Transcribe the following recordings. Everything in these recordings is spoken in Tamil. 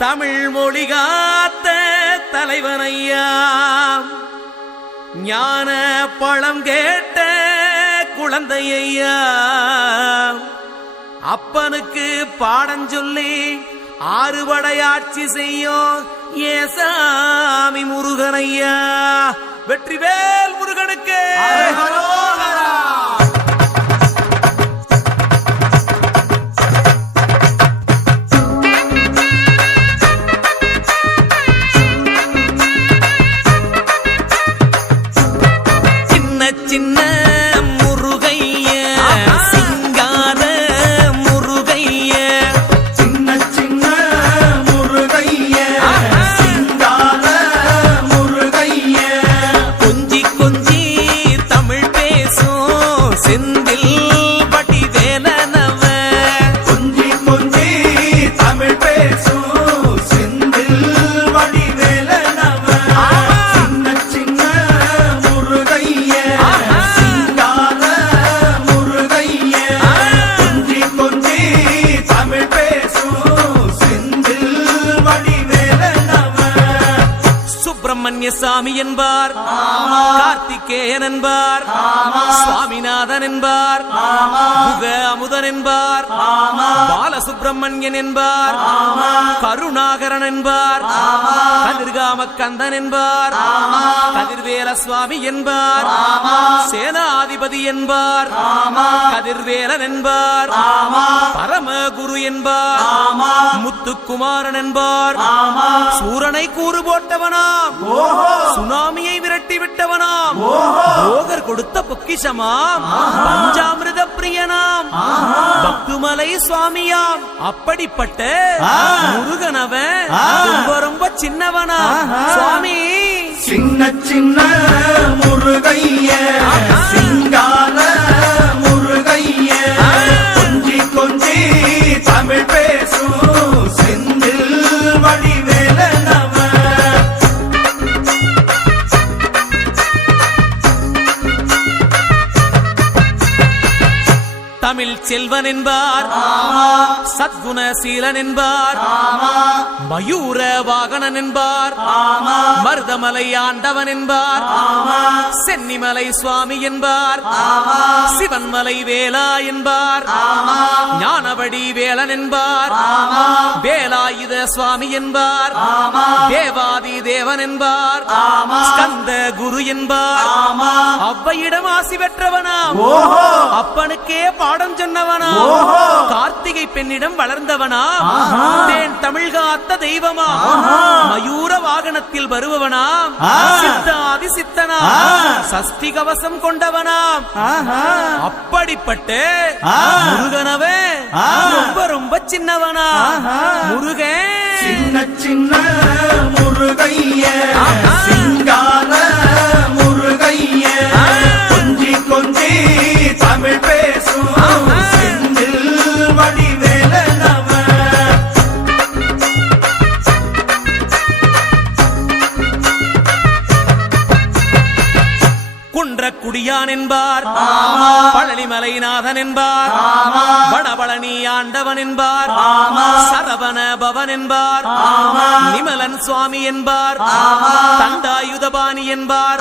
தமிழ் மொழி காத்த தலைவனையா, ஞான பழம் கேட்ட குழந்தையா, அப்பனுக்கு பாடஞ்சொல்லி ஆறுபடையாட்சி செய்யும் ஏசாமி முருகனையா. வெற்றிவேல் முருகனுக்கு சின்ன முருகைய, சிங்கார முருகைய, சின்ன சின்ன முருகைய, சிங்கார முருகைய, கொஞ்சி கொஞ்சி தமிழ் பேசும் செந்தில் பட்டி வேலனவ, கொஞ்சி கொஞ்சி தமிழ் பேசும் செந்தில் வடிவேலனவ, சின்ன சின்ன முருகைய, சிங்கார முருகைய, கொஞ்சி கொஞ்சி தமிழ் பேசும் செந்தில் வடிவேலனவ. சுப்பிரமணிய சாமி என்பார், கார்த்திகேயன் என்பார், சுவாமிநாதன் என்பார், முக அமுதன் என்பார், பாலசுப்பிரமணியன் என்பார், கருணாகரன் என்பார், கதிர்காம கந்தன் என்பார், கதிர்வேல சுவாமி என்பார், சேனாதிபதி என்பார், கதிர்வேலன் என்பார், பரமகுரு என்பார், முத்துக்குமாரன் என்பார், சூரனை கூறு போட்டவனாம், சுனாமியை விரட்டி விட்டவனாம், போகர் கொடுத்த பொக்கிஷமாம், பஞ்சாமிர்த பிரியனாம், பக்துமலை சுவாமியாம். அப்படிப்பட்ட முருகனவன் ரொம்ப ரொம்ப சின்னவனா சுவாமி. சின்ன சின்ன முருகைய, சிங்கார முருகைய, கொஞ்சி கொஞ்சி தமிழ் பேசும் செந்தில் வடிவேலனவ. தமிழ் செல்வன் என்பார், சத்குணசீலன் என்பார், மயூர வாகனன் என்பார், மருதமலை ஆண்டவன் என்பார், சென்னிமலை சுவாமி என்பார், சிவன்மலை வேலா என்பார், ஞானவடி வேலன் என்பார், வேலாயுத சுவாமி என்பார், தேவாதி தேவன் என்பார், ஸ்கந்த குரு என்பார், அவ்வையிடம் ஆசி பெற்றவனாம், அப்பனுக்கே பாடம் சொன்னவனா, கார்த்திகை பெண்ணிடம் வளர்ந்தவனா, தேன் தமிழ் காத்த தெய்வமா, மயூர வாகனத்தில் வருபவனாம், சித்தாதி சித்தனா, சஷ்டி கவசம் கொண்டவனாம். அப்படிப்பட்ட முருகனவே ரொம்ப ரொம்ப சின்னவனா முருகன். சின்ன சின்ன முருகைய, சிங்கார முருகைய, கொஞ்சி கொஞ்சி தமிழ் பேசும் செந்தில் வடிவேலனவ. குன்றக்குடியான் என்பார், பழனிமலைநாதன் என்பார், வடபழனி ஆண்டவன் என்பார், சரவண பவன் என்பார், நிமலன் சுவாமி என்பார், தண்டாயுதபாணி என்பார்,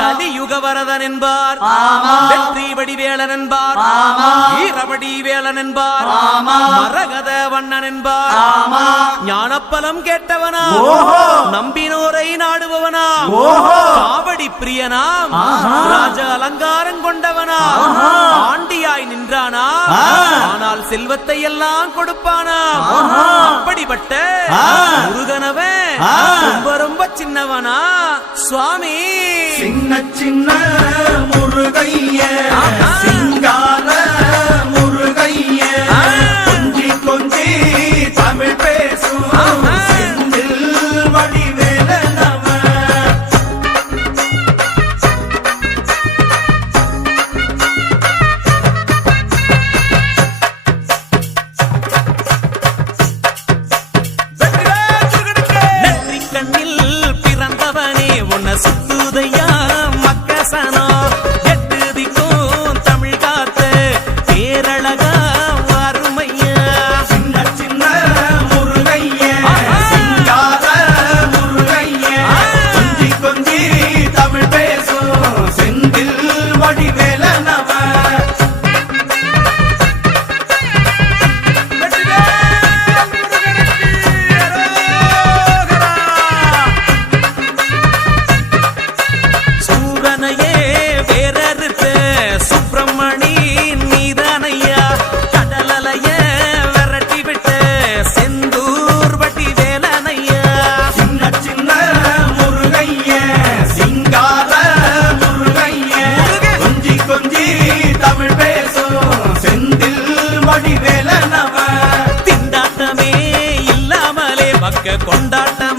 கலியுகவரதன் என்பார், வெற்றி வடிவேலன் என்பார், வீரவடி வேலன் என்பார், மரகத வண்ணன் என்பார், ஞானப்பலம் கேட்டவனா, நம்பினோரை நாடுபவனா, காவடி பிரியனாம், ராஜ அலங்காரம் கொண்டவனா, ஆண்டியாய் நின்றானா, ஆனால் செல்வத்தை எல்லாம் கொடுப்பானா. அப்படிப்பட்ட முருகனவன் ரொம்ப ரொம்ப சின்னவனா சுவாமி. சின்ன சின்ன முருகைய, சிங்கார முருகைய, கொஞ்சி கொஞ்சி தமிழ் பேசும் செந்தில் வடிவேலனவ. சுத்துதையா மக்கசனோ, எட்டு திக்கும் தமிழ் காத்த காக்க கொண்டாட்டம்